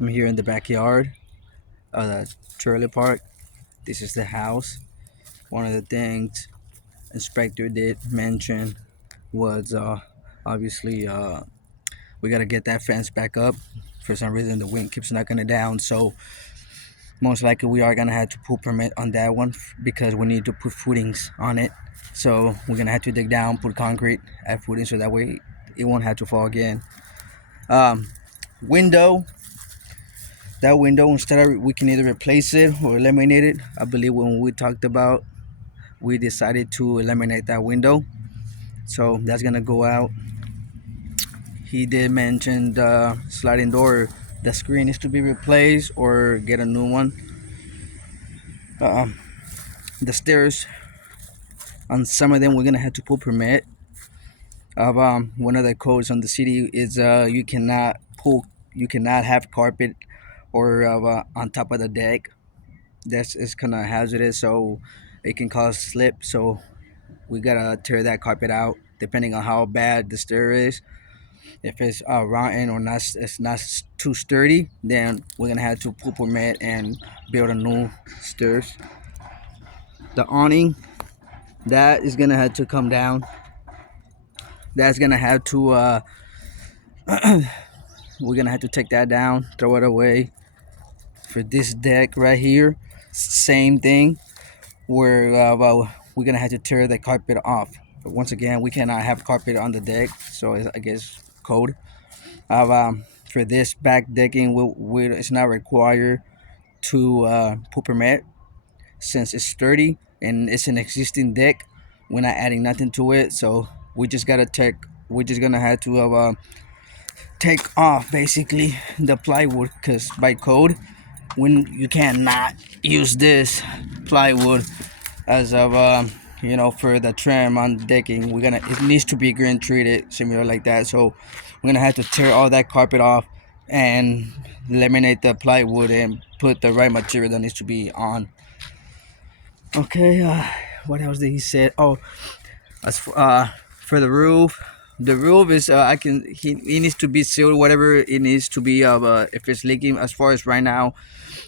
I'm here in the backyard of the trailer park. This is the house. One of the things inspector did mention was obviously we gotta get that fence back up. For some reason, the wind keeps knocking it down, so most likely we are gonna have to pull permit on that one because we need to put footings on it. So we're gonna have to dig down, put concrete, add footing, so that way it won't have to fall again. Um, Window. That window, instead of we can either replace it or eliminate it. I believe when we talked about, we decided to eliminate that window, so that's gonna go out. He did mention the sliding door. The screen needs to be replaced or get a new one. Um, the stairs, on some of them, we're gonna have to pull permit. Of one of the codes on the city is you cannot have carpet or on top of the deck. That's is kind of hazardous, so it can cause slip. So we gotta tear that carpet out, depending on how bad the stair is. If it's rotten or not, it's not too sturdy, then we're gonna have to pull permit and build a new stairs. The awning, that is gonna have to come down. That's gonna have to we're gonna have to take that down, throw it away. For this deck right here, same thing. We're gonna have to tear the carpet off. But once again, we cannot have carpet on the deck, so it's, I guess, code. For this back decking, it's not required to pull permit since it's sturdy and it's an existing deck. We're not adding nothing to it, so we just gotta take. We're just gonna have to take off basically the plywood, because by code, when you cannot use this plywood as of for the trim on the decking, it needs to be green treated similar like that. So we're gonna have to tear all that carpet off and laminate the plywood and put the right material that needs to be on. Okay, what else did he say? Oh, for the roof is he needs to be sealed, whatever it needs to be. If it's leaking, as far as right now,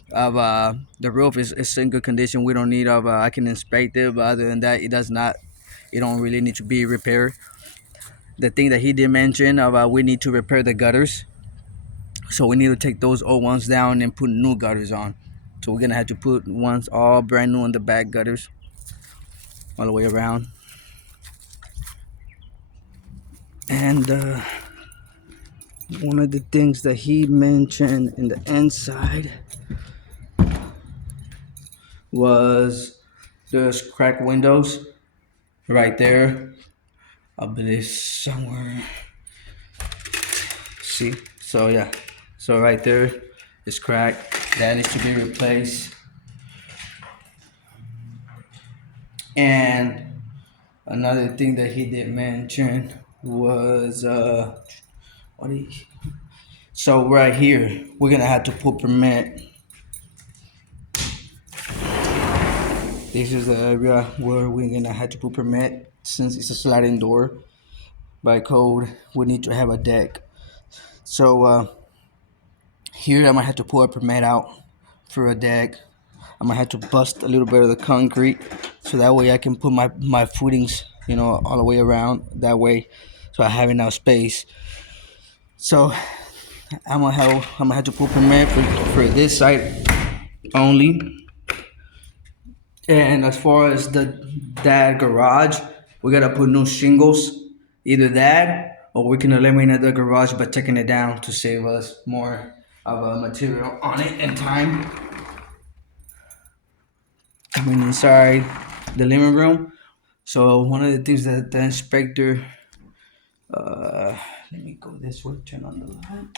the roof is in good condition. We don't need I can inspect it, but other than that, it don't really need to be repaired. The thing that he did mention about, we need to repair the gutters, so we need to take those old ones down and put new gutters on. So we're gonna have to put ones all brand new in the back gutters all the way around. And one of the things that he mentioned in the inside was there's cracked windows right there. I believe somewhere. See? So yeah. So right there is cracked. That needs to be replaced. And another thing that he did mention was what he so right here we're gonna have to put permit. This is the area where we're gonna have to put permit, since it's a sliding door. By code, we need to have a deck. So here I'm gonna have to pull a permit out for a deck. I'm gonna have to bust a little bit of the concrete, so that way I can put my footings, all the way around. That way, so I have enough space. So I'm gonna have to pull permit for this site only. And as far as that garage, we gotta put new shingles. Either that, or we can eliminate the garage by taking it down to save us more of a material on it and time. Coming inside the living room. So one of the things that the inspector, let me go this way, turn on the light.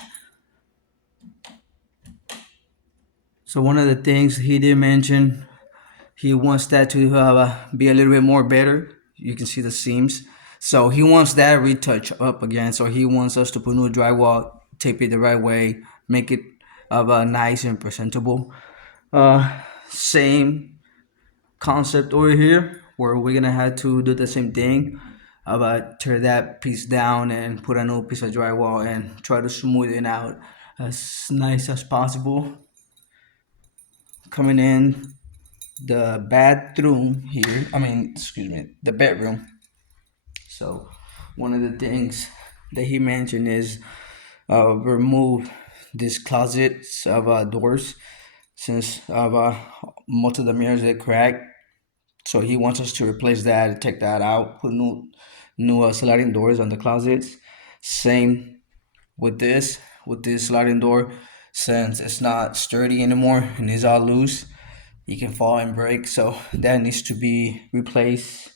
So one of the things he did mention, he wants that to be a little bit more better. You can see the seams. So he wants that retouch up again. So he wants us to put new drywall, tape it the right way, make it nice and presentable. Same concept over here, where we're gonna have to do the same thing, about tear that piece down and put a new piece of drywall and try to smooth it out as nice as possible. Coming in the bathroom here, excuse me, the bedroom. So one of the things that he mentioned is remove these closets of doors since most of the mirrors are cracked. So he wants us to replace that, take that out, put new sliding doors on the closets. Same with this sliding door, since it's not sturdy anymore and it's all loose, it can fall and break. So that needs to be replaced.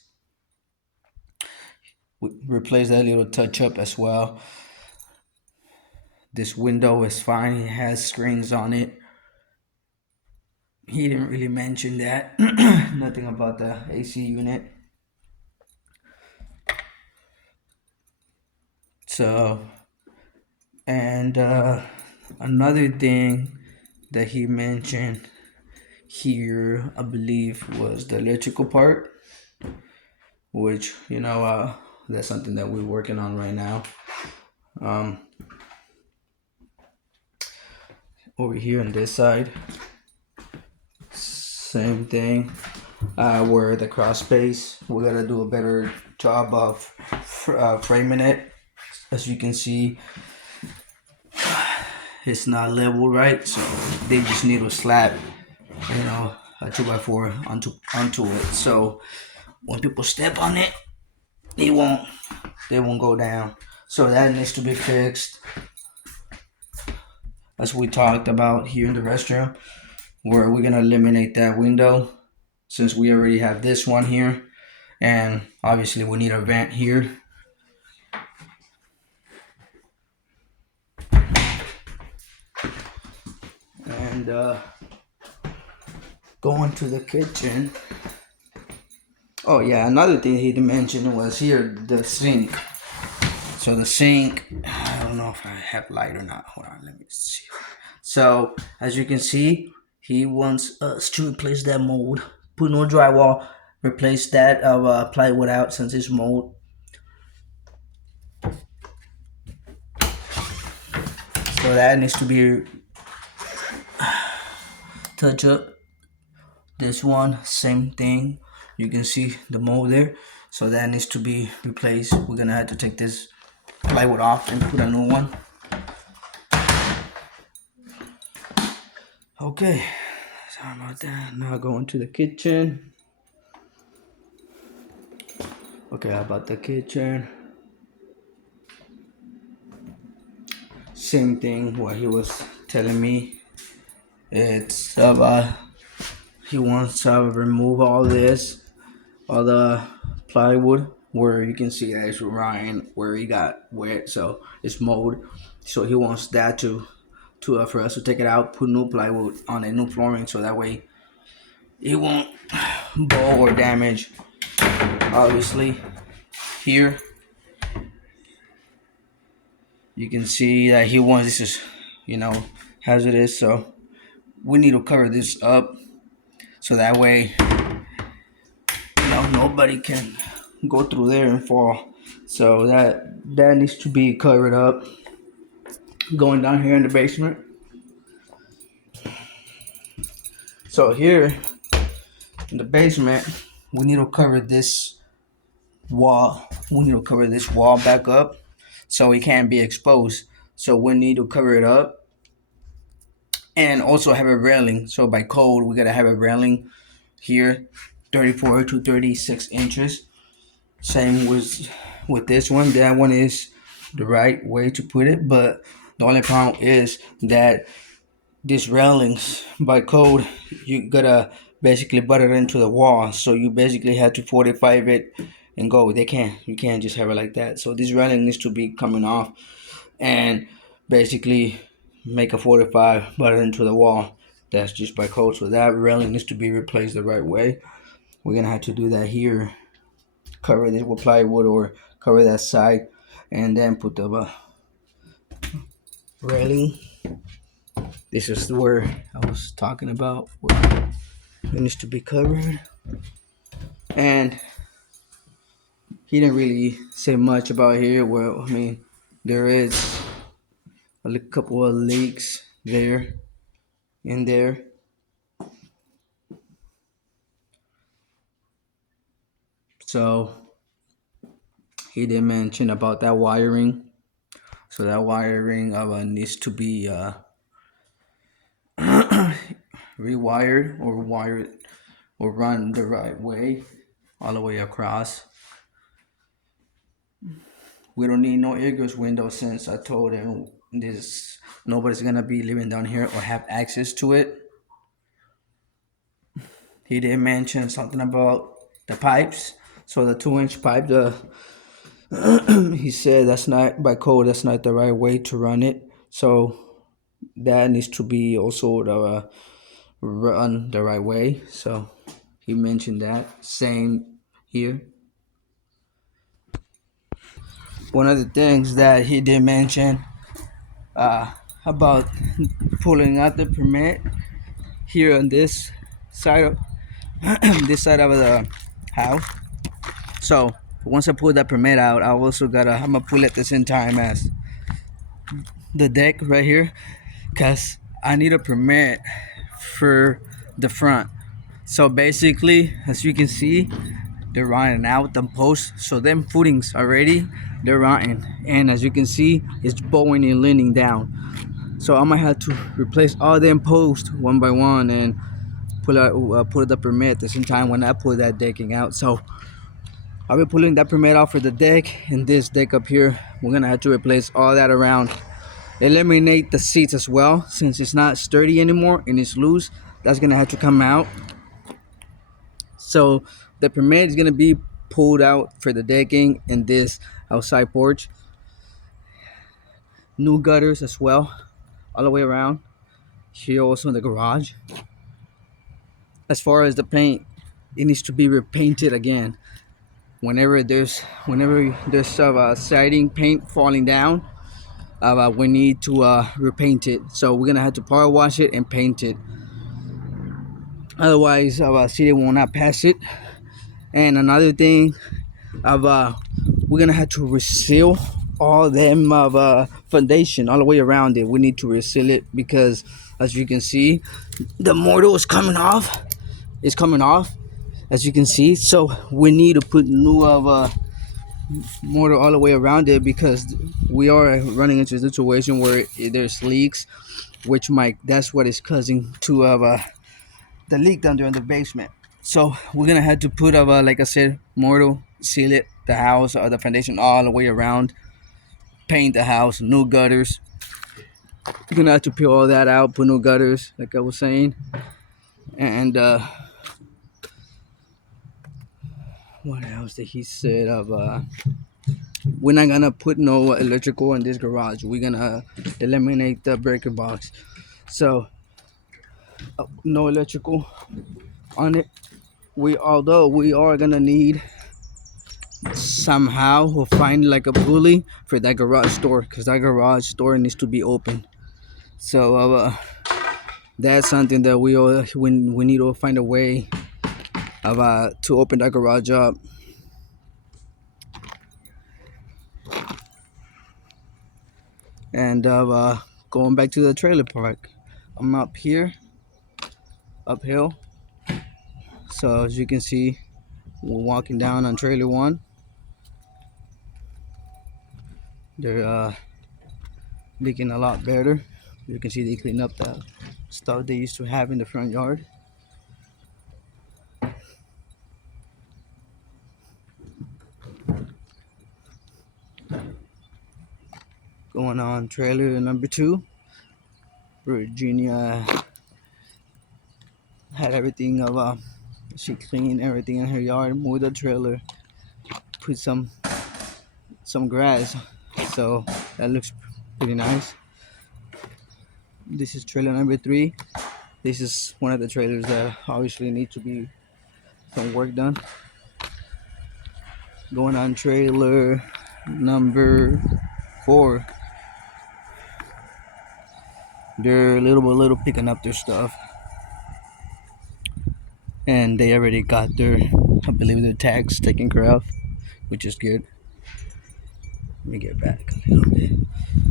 Replace that little touch up as well. This window is fine. It has screens on it. He didn't really mention that. Nothing about the AC unit. So, and another thing that he mentioned here, I believe, was the electrical part, which, that's something that we're working on right now. Um, over here on this side, same thing. Where the cross space, we gotta do a better job of framing it. As you can see, it's not level right, so they just need to slap, a 2x4 onto it. So when people step on it, they won't go down. So that needs to be fixed. As we talked about here in the restroom, where we're gonna eliminate that window since we already have this one here, and obviously we need a vent here. And going to the kitchen. Oh yeah, another thing he mentioned was here the sink. So the sink, I don't know if I have light or not. Hold on, let me see. So as you can see, he wants us to replace that mold, put no drywall, replace that of plywood out since it's mold. So that needs to be touch up. This one, same thing. You can see the mold there. So that needs to be replaced. We're gonna have to take this plywood off and put a new one. Okay, sorry about that. Now going to the kitchen. Okay, about the kitchen. Same thing what he was telling me. It's he wants to remove all the plywood where you can see that it's rotting, where he got wet, so it's mold. So he wants that to for us to take it out, put new plywood on it, new flooring, so that way it won't bow or damage. Obviously, here you can see that he wants this is, hazardous, so we need to cover this up so that way, nobody can go through there and fall. So that needs to be covered up. Going down here in the basement. So here in the basement, we need to cover this wall. We need to cover this wall back up so it can't be exposed. So we need to cover it up and also have a railing. So by code, we gotta have a railing here, 34 to 36 inches. Same with this one. That one is the right way to put it, but the only problem is that these railings by code, you gotta basically butt it into the wall, so you basically have to 45 it and go. You can't just have it like that. So this railing needs to be coming off and basically make a 45, butt it into the wall. That's just by code. So that railing needs to be replaced the right way. We're gonna have to do that here. Cover this with plywood or cover that side, and then put the railing. This is where I was talking about, where it needs to be covered. And he didn't really say much about here. Well, there is a couple of leaks there in there. So he did mention about that wiring. So that wiring needs to be rewired or wired or run the right way all the way across. We don't need no egress window since I told him this nobody's gonna be living down here or have access to it. He did mention something about the pipes. So the 2-inch pipe, the he said that's not by code. That's not the right way to run it. So that needs to be also run the right way. So he mentioned that. Same here. One of the things that he did mention about pulling out the permit here on this side of this side of the house. So once I pull that permit out, I also I'm gonna pull it at the same time as the deck right here, cause I need a permit for the front. So basically, as you can see, they're running out the posts. So them footings already, they're rotting, and as you can see, it's bowing and leaning down. So I might have to replace all them posts one by one and put the permit at the same time when I pull that decking out. So I'll be pulling that permit out for the deck and this deck up here. We're gonna have to replace all that around. Eliminate the seats as well, since it's not sturdy anymore and it's loose. That's gonna have to come out. So the permit is gonna be pulled out for the decking and this outside porch. New gutters as well, all the way around. Here also in the garage. As far as the paint, it needs to be repainted again. Whenever there's siding paint falling down, we need to repaint it. So we're gonna have to power wash it and paint it. Otherwise, city will not pass it. And another thing, we're gonna have to reseal all them foundation all the way around it. We need to reseal it because, as you can see, the mortar is coming off. It's coming off, as you can see. So we need to put new mortar all the way around it because we are running into a situation where there's leaks, which that's what is causing to the leak down there in the basement. So we're gonna have to put like I said, mortar, seal it, the house or the foundation all the way around, paint the house, new gutters. We're gonna have to peel all that out, put new gutters, like I was saying, and what else did he said of we're not gonna put no electrical in this garage. We're gonna eliminate the breaker box. So no electrical on it. Although we are gonna need somehow we'll find like a pulley for that garage door, because that garage door needs to be open. So that's something that we need to find a way of to open that garage up. And going back to the trailer park, I'm up here, uphill. So as you can see, we're walking down on trailer 1. They're looking a lot better. You can see they clean up the stuff they used to have in the front yard. Going on trailer number 2. Virginia had everything she cleaned everything in her yard, moved the trailer, put some grass, so that looks pretty nice. This is trailer number 3. This is one of the trailers that obviously need to be some work done. Going on trailer number 4. They're little picking up their stuff, and they already got I believe their tags taken care of, which is good. Let me get back a little bit.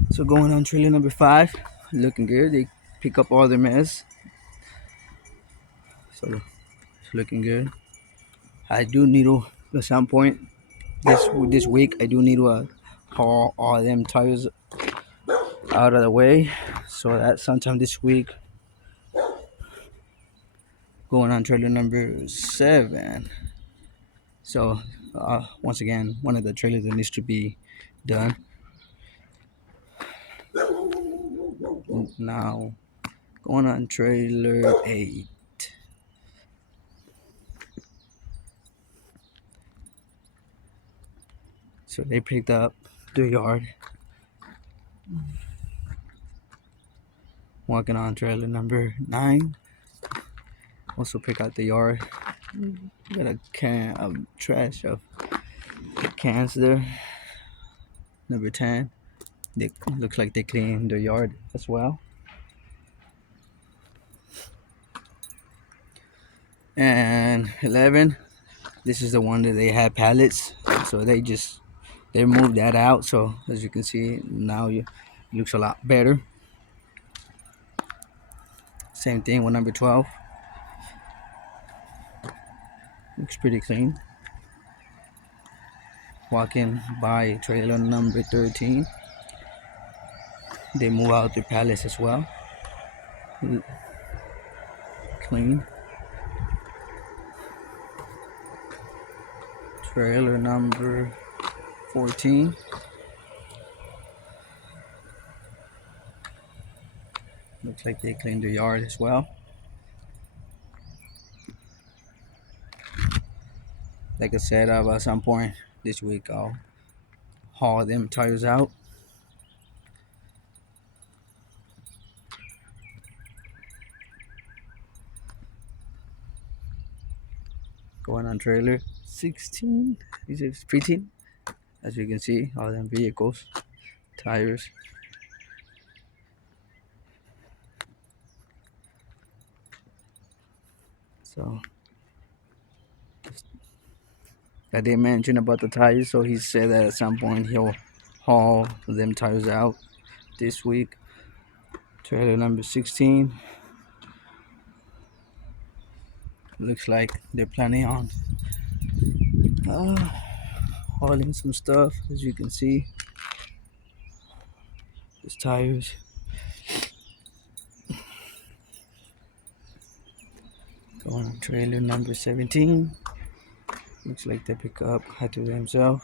So going on trailer number 5, looking good. They pick up all their mess, so it's looking good. I do need to at some point this week. I do need to haul all them tires out of the way, so that sometime this week. Going on trailer number 7. So once again, one of the trailers that needs to be done now. Going on trailer 8. So they picked up the yard. Walking on trailer number 9. Also pick out the yard. Got a can of trash of cans there. Number 10. They looks like they clean the yard as well. And 11. This is the one that they had pallets, so they moved that out. So as you can see now, it looks a lot better. Same thing with number 12. Looks pretty clean. Walking by trailer number 13. They move out the pallets as well. Clean. Trailer number 14. Looks like they cleaned the yard as well. Like I said, at some point this week I'll haul them tires out. Going on trailer 16. This is 15. As you can see, all them vehicles, tires. So I did mention about the tires, so he said that at some point he'll haul them tires out this week. Trailer number 16. Looks like they're planning on hauling some stuff. As you can see, there's tires. Going on trailer number 17. Looks like they pick up had to themselves.